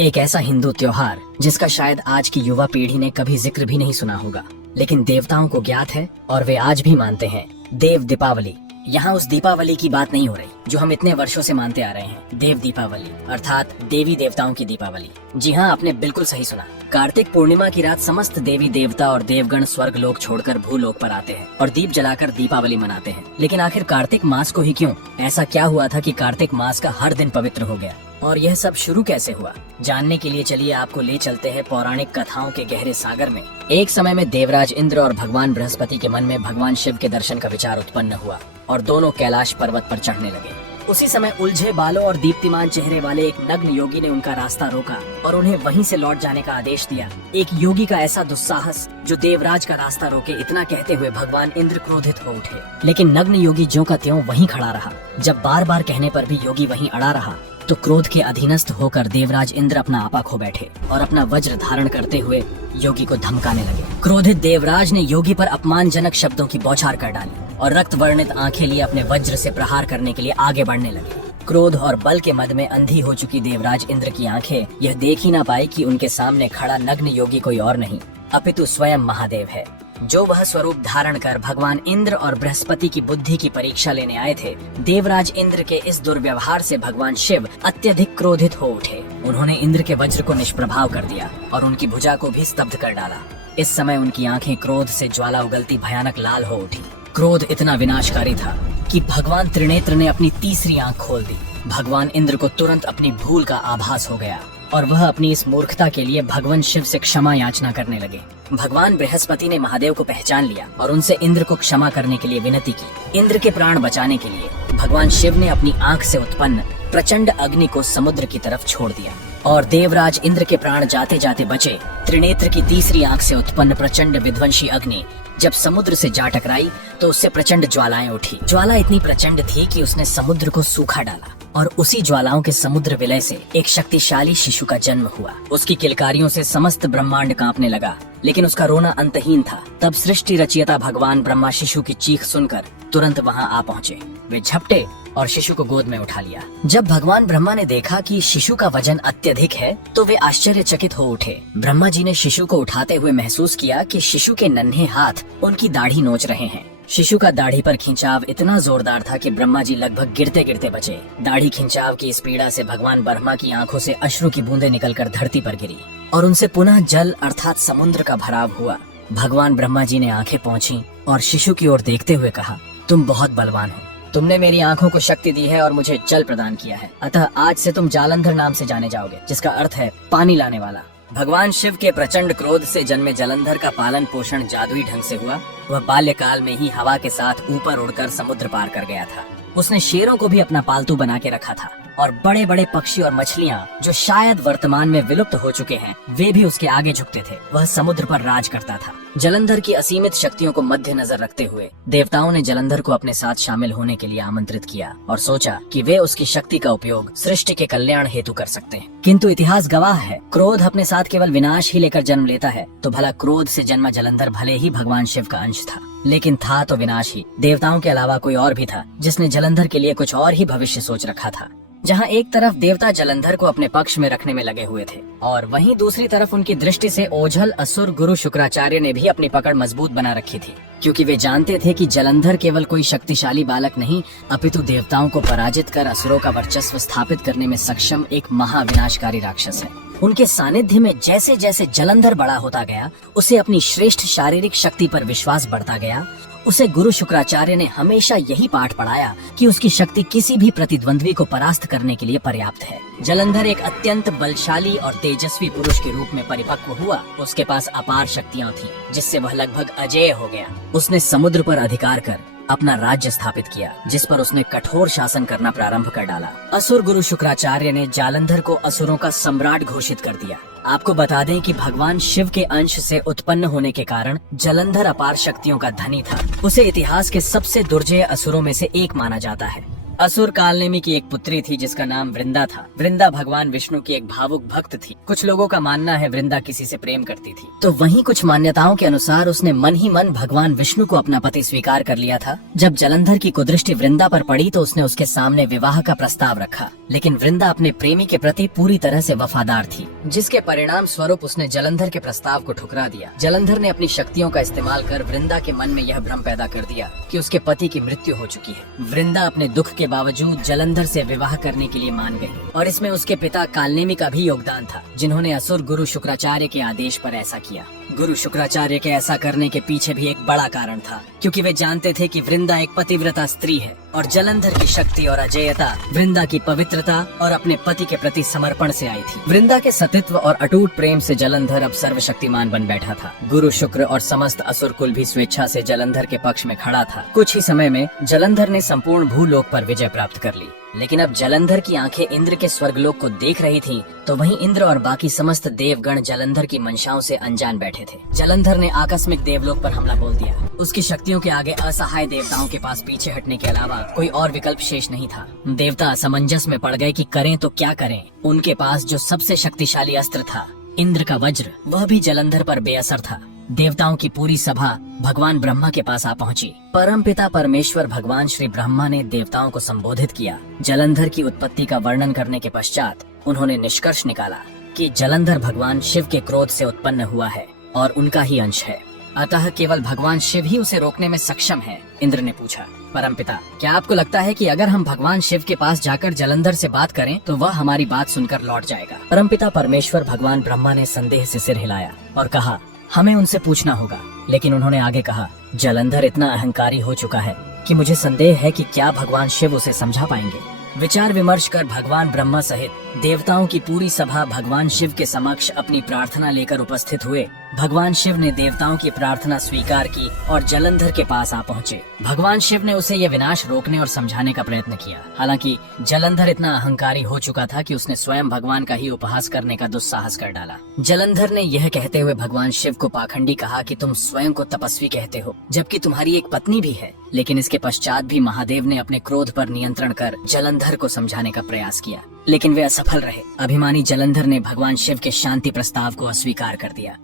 एक ऐसा हिंदू त्योहार जिसका शायद आज की युवा पीढ़ी ने कभी जिक्र भी नहीं सुना होगा, लेकिन देवताओं को ज्ञात है और वे आज भी मानते हैं। देव दीपावली। यहाँ उस दीपावली की बात नहीं हो रही जो हम इतने वर्षों से मानते आ रहे हैं। देव दीपावली अर्थात देवी देवताओं की दीपावली। जी हाँ, आपने बिल्कुल सही सुना। कार्तिक पूर्णिमा की रात समस्त देवी देवता और देवगण स्वर्ग लोक छोड़कर भूलोक पर आते हैं और दीप जलाकर दीपावली मनाते हैं। लेकिन आखिर कार्तिक मास को ही क्यों? ऐसा क्या हुआ था कि कार्तिक मास का हर दिन पवित्र हो गया? और यह सब शुरू कैसे हुआ? जानने के लिए चलिए आपको ले चलते हैं पौराणिक कथाओं के गहरे सागर में। एक समय में देवराज इंद्र और भगवान बृहस्पति के मन में भगवान शिव के दर्शन का विचार उत्पन्न हुआ और दोनों कैलाश पर्वत पर चढ़ने लगे। उसी समय उलझे बालों और दीप्तिमान चेहरे वाले एक नग्न योगी ने उनका रास्ता रोका और उन्हें वहीं से लौट जाने का आदेश दिया। एक योगी का ऐसा दुस्साहस जो देवराज का रास्ता रोके, इतना कहते हुए भगवान इंद्र क्रोधित हो उठे। लेकिन नग्न योगी ज्यों का त्यों वहीं खड़ा रहा। जब बार बार कहने पर भी योगी वहीं अड़ा रहा तो क्रोध के अधीनस्थ होकर देवराज इंद्र अपना आपा खो बैठे और अपना वज्र धारण करते हुए योगी को धमकाने लगे। क्रोधित देवराज ने योगी पर अपमानजनक शब्दों की बौछार कर डाली और रक्त वर्णित आंखें लिए अपने वज्र से प्रहार करने के लिए आगे बढ़ने लगे। क्रोध और बल के मद में अंधी हो चुकी देवराज इंद्र की आंखें यह देख ही ना पाई कि उनके सामने खड़ा नग्न योगी कोई और नहीं अपितु स्वयं महादेव है, जो वह स्वरूप धारण कर भगवान इंद्र और बृहस्पति की बुद्धि की परीक्षा लेने आए थे। देवराज इंद्र के इस दुर्व्यवहार से भगवान शिव अत्यधिक क्रोधित हो उठे। उन्होंने इंद्र के वज्र को निष्प्रभाव कर दिया और उनकी भुजा को भी स्तब्ध कर डाला। इस समय उनकी आंखें क्रोध से ज्वाला उगलती भयानक लाल हो उठी। क्रोध इतना विनाशकारी था कि भगवान त्रिनेत्र ने अपनी तीसरी आंख खोल दी। भगवान इंद्र को तुरंत अपनी भूल का आभास हो गया और वह अपनी इस मूर्खता के लिए भगवान शिव से क्षमा याचना करने लगे। भगवान बृहस्पति ने महादेव को पहचान लिया और उनसे इंद्र को क्षमा करने के लिए विनती की। इंद्र के प्राण बचाने के लिए भगवान शिव ने अपनी आंख से उत्पन्न प्रचंड अग्नि को समुद्र की तरफ छोड़ दिया और देवराज इंद्र के प्राण जाते जाते बचे। त्रिनेत्र की तीसरी आंख से उत्पन्न प्रचंड विध्वंसी अग्नि जब समुद्र से जा टकराई तो उससे प्रचंड ज्वालाएं उठी। ज्वाला इतनी प्रचंड थी कि उसने समुद्र को सूखा डाला और उसी ज्वालाओं के समुद्र विलय से एक शक्तिशाली शिशु का जन्म हुआ। उसकी किलकारियों से समस्त ब्रह्मांड कांपने लगा, लेकिन उसका रोना अंतहीन था। तब सृष्टि रचयिता भगवान ब्रह्मा शिशु की चीख सुनकर तुरंत वहां आ पहुँचे। वे झपटे और शिशु को गोद में उठा लिया। जब भगवान ब्रह्मा ने देखा कि शिशु का वजन अत्यधिक है तो वे आश्चर्यचकित हो उठे। ब्रह्मा जी ने शिशु को उठाते हुए महसूस किया कि शिशु के नन्हे हाथ उनकी दाढ़ी नोच रहे हैं। शिशु का दाढ़ी पर खिंचाव इतना जोरदार था कि ब्रह्मा जी लगभग गिरते गिरते बचे। दाढ़ी खिंचाव की इस पीड़ा से भगवान ब्रह्मा की आंखों से अश्रु की बूंदें निकलकर धरती पर गिरी और उनसे पुनः जल अर्थात समुद्र का भराव हुआ। भगवान ब्रह्मा जी ने आंखें पोंछी और शिशु की ओर देखते हुए कहा, तुम बहुत बलवान हो। तुमने मेरी आंखों को शक्ति दी है और मुझे जल प्रदान किया है, अतः आज से तुम जालंधर नाम से जाने जाओगे, जिसका अर्थ है पानी लाने वाला। भगवान शिव के प्रचंड क्रोध से जन्मे जलंधर का पालन पोषण जादुई ढंग से हुआ। वह बाल्यकाल में ही हवा के साथ ऊपर उड़कर समुद्र पार कर गया था। उसने शेरों को भी अपना पालतू बना के रखा था और बड़े बड़े पक्षी और मछलियाँ जो शायद वर्तमान में विलुप्त हो चुके हैं वे भी उसके आगे झुकते थे। वह समुद्र पर राज करता था। जलंधर की असीमित शक्तियों को मद्देनजर रखते हुए देवताओं ने जलंधर को अपने साथ शामिल होने के लिए आमंत्रित किया और सोचा कि वे उसकी शक्ति का उपयोग सृष्टि के कल्याण हेतु कर सकते हैं। किंतु इतिहास गवाह है, क्रोध अपने साथ केवल विनाश ही लेकर जन्म लेता है। तो भला क्रोध से जन्मा जलंधर भले ही भगवान शिव का अंश था, लेकिन था तो विनाश ही। देवताओं के अलावा कोई और भी था जिसने जलंधर के लिए कुछ और ही भविष्य सोच रखा था। जहाँ एक तरफ देवता जलंधर को अपने पक्ष में रखने में लगे हुए थे और वहीं दूसरी तरफ उनकी दृष्टि से ओझल असुर गुरु शुक्राचार्य ने भी अपनी पकड़ मजबूत बना रखी थी, क्योंकि वे जानते थे कि जलंधर केवल कोई शक्तिशाली बालक नहीं अपितु देवताओं को पराजित कर असुरों का वर्चस्व स्थापित करने में सक्षम एक महाविनाशकारी राक्षस है। उनके सानिध्य में जैसे जैसे जलंधर बड़ा होता गया उसे अपनी श्रेष्ठ शारीरिक शक्ति पर विश्वास बढ़ता गया। उसे गुरु शुक्राचार्य ने हमेशा यही पाठ पढ़ाया कि उसकी शक्ति किसी भी प्रतिद्वंद्वी को परास्त करने के लिए पर्याप्त है। जलंधर एक अत्यंत बलशाली और तेजस्वी पुरुष के रूप में परिपक्व हुआ। उसके पास अपार शक्तियां थीं, जिससे वह लगभग अजेय हो गया। उसने समुद्र पर अधिकार कर अपना राज्य स्थापित किया, जिस पर उसने कठोर शासन करना प्रारंभ कर डाला। असुर गुरु शुक्राचार्य ने जालंधर को असुरों का सम्राट घोषित कर दिया। आपको बता दें कि भगवान शिव के अंश से उत्पन्न होने के कारण जलंधर अपार शक्तियों का धनी था। उसे इतिहास के सबसे दुर्जय असुरों में से एक माना जाता है। असुर कालनेमी की एक पुत्री थी जिसका नाम वृंदा था। वृंदा भगवान विष्णु की एक भावुक भक्त थी। कुछ लोगों का मानना है वृंदा किसी से प्रेम करती थी, तो वहीं कुछ मान्यताओं के अनुसार उसने मन ही मन भगवान विष्णु को अपना पति स्वीकार कर लिया था। जब जलंधर की कुदृष्टि वृंदा पर पड़ी तो उसने उसके सामने विवाह का प्रस्ताव रखा, लेकिन वृंदा अपने प्रेमी के प्रति पूरी तरह से वफादार थी, जिसके परिणाम स्वरूप उसने जलंधर के प्रस्ताव को ठुकरा दिया। जलंधर ने अपनी शक्तियों का इस्तेमाल कर वृंदा के मन में यह भ्रम पैदा कर दिया कि उसके पति की मृत्यु हो चुकी है। वृंदा अपने दुख के बावजूद जलंधर से विवाह करने के लिए मान गई और इसमें उसके पिता कालनेमी का भी योगदान था, जिन्होंने असुर गुरु शुक्राचार्य के आदेश पर ऐसा किया। गुरु शुक्राचार्य के ऐसा करने के पीछे भी एक बड़ा कारण था, क्योंकि वे जानते थे कि वृंदा एक पतिव्रता स्त्री है और जलंधर की शक्ति और अजेयता वृंदा की पवित्रता और अपने पति के प्रति समर्पण से आई थी। वृंदा के सतीत्व और अटूट प्रेम से जलंधर अब सर्वशक्तिमान बन बैठा था। गुरु शुक्र और समस्त असुर कुल भी स्वेच्छा से जलंधर के पक्ष में खड़ा था। कुछ ही समय में जलंधर ने संपूर्ण भूलोक पर विजय प्राप्त कर ली, लेकिन अब जलंधर की आंखें इंद्र के स्वर्गलोक को देख रही थीं, तो वहीं इंद्र और बाकी समस्त देवगण जलंधर की मंशाओं से अनजान बैठे थे। जलंधर ने आकस्मिक देवलोक पर हमला बोल दिया। उसकी शक्तियों के आगे असहाय देवताओं के पास पीछे हटने के अलावा कोई और विकल्प शेष नहीं था। देवता असमंजस में पड़ गए कि करें तो क्या करें। उनके पास जो सबसे शक्तिशाली अस्त्र था, इंद्र का वज्र, वह भी जलंधर पर बेअसर था। देवताओं की पूरी सभा भगवान ब्रह्मा के पास आ पहुंची। परमपिता परमेश्वर भगवान श्री ब्रह्मा ने देवताओं को संबोधित किया। जलंधर की उत्पत्ति का वर्णन करने के पश्चात उन्होंने निष्कर्ष निकाला कि जलंधर भगवान शिव के क्रोध से उत्पन्न हुआ है और उनका ही अंश है, अतः केवल भगवान शिव ही उसे रोकने में सक्षम है। इंद्र ने पूछा, परमपिता, क्या आपको लगता है कि अगर हम भगवान शिव के पास जाकर जलंधर से बात करें तो वह हमारी बात सुनकर लौट जाएगा? परमपिता परमेश्वर भगवान ब्रह्मा ने संदेह से सिर हिलाया और कहा, हमें उनसे पूछना होगा। लेकिन उन्होंने आगे कहा, जलंधर इतना अहंकारी हो चुका है कि मुझे संदेह है कि क्या भगवान शिव उसे समझा पाएंगे। विचार विमर्श कर भगवान ब्रह्मा सहित देवताओं की पूरी सभा भगवान शिव के समक्ष अपनी प्रार्थना लेकर उपस्थित हुए। भगवान शिव ने देवताओं की प्रार्थना स्वीकार की और जलंधर के पास आ पहुँचे। भगवान शिव ने उसे यह विनाश रोकने और समझाने का प्रयत्न किया। हालांकि जलंधर इतना अहंकारी हो चुका था कि उसने स्वयं भगवान का ही उपहास करने का दुस्साहस कर डाला। जलंधर ने यह कहते हुए भगवान शिव को पाखंडी कहा कि तुम स्वयं को तपस्वी कहते हो, जबकि तुम्हारी एक पत्नी भी है। लेकिन इसके पश्चात भी महादेव ने अपने क्रोध पर नियंत्रण कर जलंधर को समझाने का प्रयास किया, लेकिन वे असफल रहे। अभिमानी जलंधर ने भगवान शिव के शांति प्रस्ताव को अस्वीकार कर दिया,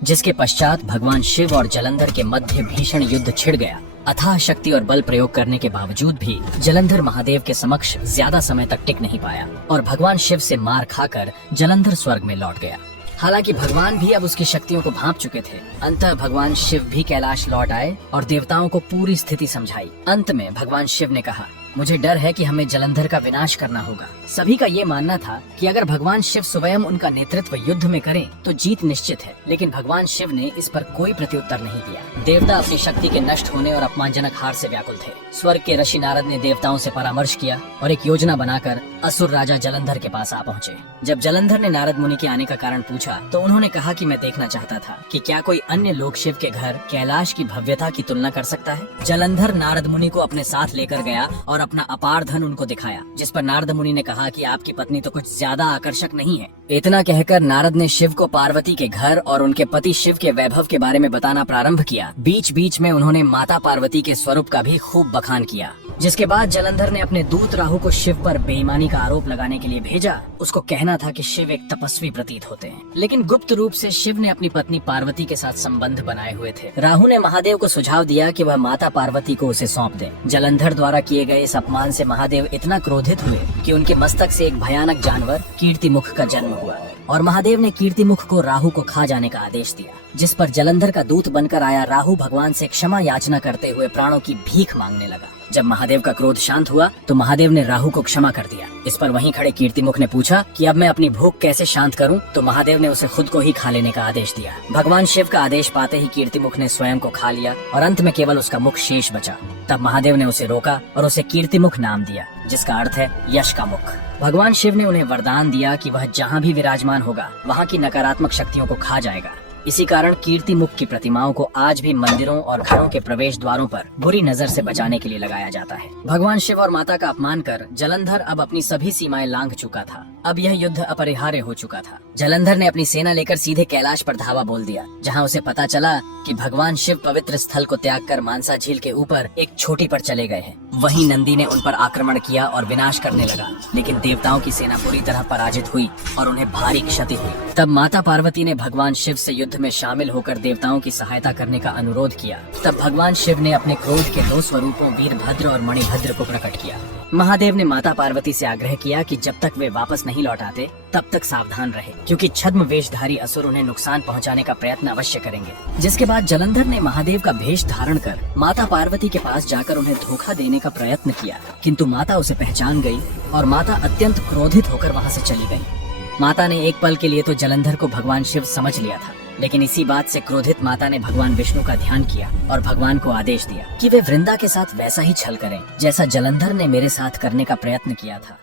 जिसके पश्चात भगवान शिव और जलंधर के मध्य भीषण युद्ध छिड़ गया। अथाह शक्ति और बल प्रयोग करने के बावजूद भी जलंधर महादेव के समक्ष ज्यादा समय तक टिक नहीं पाया और भगवान शिव से मार खाकर जलंधर स्वर्ग में लौट गया। हालांकि भगवान भी अब उसकी शक्तियों को भांप चुके थे। अंततः भगवान शिव भी कैलाश लौट आए और देवताओं को पूरी स्थिति समझाई। अंत में भगवान शिव ने कहा, मुझे डर है कि हमें जलंधर का विनाश करना होगा। सभी का ये मानना था कि अगर भगवान शिव स्वयं उनका नेतृत्व युद्ध में करें तो जीत निश्चित है, लेकिन भगवान शिव ने इस पर कोई प्रत्युत्तर नहीं दिया। देवता अपनी शक्ति के नष्ट होने और अपमानजनक हार से व्याकुल थे। स्वर्ग के ऋषि नारद ने देवताओं से परामर्श किया और एक योजना बनाकर असुर राजा जलंधर के पास आ पहुँचे। जब जलंधर ने नारद मुनि के आने का कारण पूछा तो उन्होंने कहा कि मैं देखना चाहता था कि क्या कोई अन्य लोक शिव के घर कैलाश की भव्यता की तुलना कर सकता है। जलंधर नारद मुनि को अपने साथ लेकर गया और अपना अपार धन उनको दिखाया, जिस पर नारद मुनि ने कहा कि आपकी पत्नी तो कुछ ज्यादा आकर्षक नहीं है। इतना कहकर नारद ने शिव को पार्वती के घर और उनके पति शिव के वैभव के बारे में बताना प्रारंभ किया। बीच बीच में उन्होंने माता पार्वती के स्वरूप का भी खूब बखान किया, जिसके बाद जलंधर ने अपने दूत राहु को शिव पर बेईमानी का आरोप लगाने के लिए भेजा। उसको कहना था कि शिव एक तपस्वी प्रतीत होते हैं, लेकिन गुप्त रूप से शिव ने अपनी पत्नी पार्वती के साथ संबंध बनाए हुए थे। राहु ने महादेव को सुझाव दिया कि वह माता पार्वती को उसे सौंप दे। जलंधर द्वारा किए गए इस अपमान से महादेव इतना क्रोधित हुए कि उनके मस्तक से एक भयानक जानवर कीर्तिमुख का जन्म हुआ और महादेव ने कीर्तिमुख को राहु को खा जाने का आदेश दिया, जिस पर जलंधर का दूत बनकर आया राहु भगवान से क्षमा याचना करते हुए प्राणों की भीख मांगने लगा। जब महादेव का क्रोध शांत हुआ तो महादेव ने राहु को क्षमा कर दिया। इस पर वहीं खड़े कीर्तिमुख ने पूछा कि अब मैं अपनी भूख कैसे शांत करूं, तो महादेव ने उसे खुद को ही खा लेने का आदेश दिया। भगवान शिव का आदेश पाते ही कीर्तिमुख ने स्वयं को खा लिया और अंत में केवल उसका मुख शेष बचा। तब महादेव ने उसे रोका और उसे कीर्तिमुख नाम दिया, जिसका अर्थ है यश का मुख। भगवान शिव ने उन्हें वरदान दिया कि वह जहाँ भी विराजमान होगा वहाँ की नकारात्मक शक्तियों को खा जाएगा। इसी कारण कीर्तिमुख की प्रतिमाओं को आज भी मंदिरों और घरों के प्रवेश द्वारों पर बुरी नजर से बचाने के लिए लगाया जाता है। भगवान शिव और माता का अपमान कर जलंधर अब अपनी सभी सीमाएं लांघ चुका था अब यह युद्ध अपरिहार्य हो चुका था। जलंधर ने अपनी सेना लेकर सीधे कैलाश पर धावा बोल दिया, जहां उसे पता चला कि भगवान शिव पवित्र स्थल को त्याग कर मानसा झील के ऊपर एक छोटी पर चले गए हैं। वहीं नंदी ने उन पर आक्रमण किया और विनाश करने लगा, लेकिन देवताओं की सेना पूरी तरह पराजित हुई और उन्हें भारी क्षति हुई। तब माता पार्वती ने भगवान शिव से युद्ध में शामिल होकर देवताओं की सहायता करने का अनुरोध किया। तब भगवान शिव ने अपने क्रोध के 2 स्वरूपों वीरभद्र और मणिभद्र को प्रकट किया। महादेव ने माता पार्वती से आग्रह किया कि जब तक वे वापस नहीं लौट आते तब तक सावधान रहे, क्योंकि छद्म वेशधारी असुर उन्हें नुकसान पहुंचाने का प्रयत्न अवश्य करेंगे। जिसके बाद जलंधर ने महादेव का भेष धारण कर माता पार्वती के पास जाकर उन्हें धोखा देने का प्रयत्न किया, किंतु माता उसे पहचान गई और माता अत्यंत क्रोधित होकर वहां से चली गई। माता ने एक पल के लिए तो जलंधर को भगवान शिव समझ लिया था, लेकिन इसी बात से क्रोधित माता ने भगवान विष्णु का ध्यान किया और भगवान को आदेश दिया कि वे वृंदा के साथ वैसा ही छल करें जैसा जलंधर ने मेरे साथ करने का प्रयत्न किया था।